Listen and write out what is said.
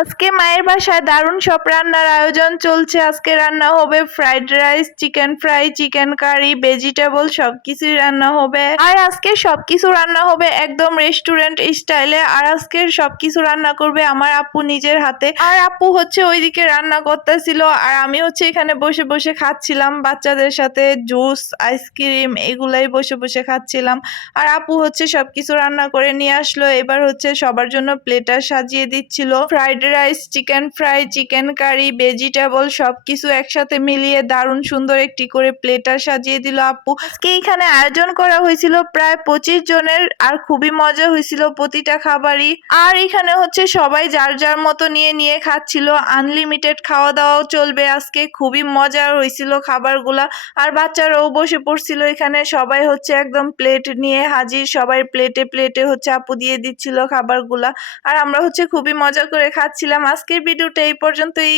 আজকে মায়ের বাসায় দারুণ সব রান্নার আয়োজন চলছে। আজকে রান্না হবে fried rice, chicken fry, chicken curry, vegetable সবকিছুই রান্না হবে। আর আজকে সবকিছু রান্না হবে একদম রেস্টুরেন্ট স্টাইলে। আর আজকে সবকিছু রান্না করবে আমার আপু নিজের হাতে। আর আপু হচ্ছে ওইদিকে রান্না করতেছিল, আর আমি হচ্ছে এখানে বসে বসে খাচ্ছিলাম বাচ্চাদের সাথে জুস, আইসক্রিম এগুলাই বসে বসে খাচ্ছিলাম। আর আপু হচ্ছে সবকিছু রান্না করে নিয়ে আসলো। এবার হচ্ছে সবার জন্য প্লেটার সাজিয়ে দিচ্ছিল। Fried rice, chicken fry, chicken curry, vegetable সবকিছু একসাথে মিলিয়ে দারুণ সুন্দর একটি করে প্লেটার সাজিয়ে দিল আপু। আজকে এখানে আয়োজন করা হয়েছিল প্রায় 25 জনের, আর খুবই মজা হয়েছিল প্রতিটা খাবারই। আর এখানে হচ্ছে সবাই যার যার মতো নিয়ে নিয়ে খাচ্ছিল। আনলিমিটেড খাওয়া দাওয়াও চলবে আজকে, খুবই মজার হয়েছিল খাবারগুলা। আর বাচ্চারাও বসে পড়ছিল এখানে, সবাই হচ্ছে একদম প্লেট নিয়ে হাজির, সবাই প্লেটে প্লেটে হচ্ছে আপু দিয়ে দিচ্ছিল খাবারগুলা। আর আমরা হচ্ছে খুবই মজা করে খাচ্ছিলাম। আজকের ভিডিওটা এই পর্যন্তই।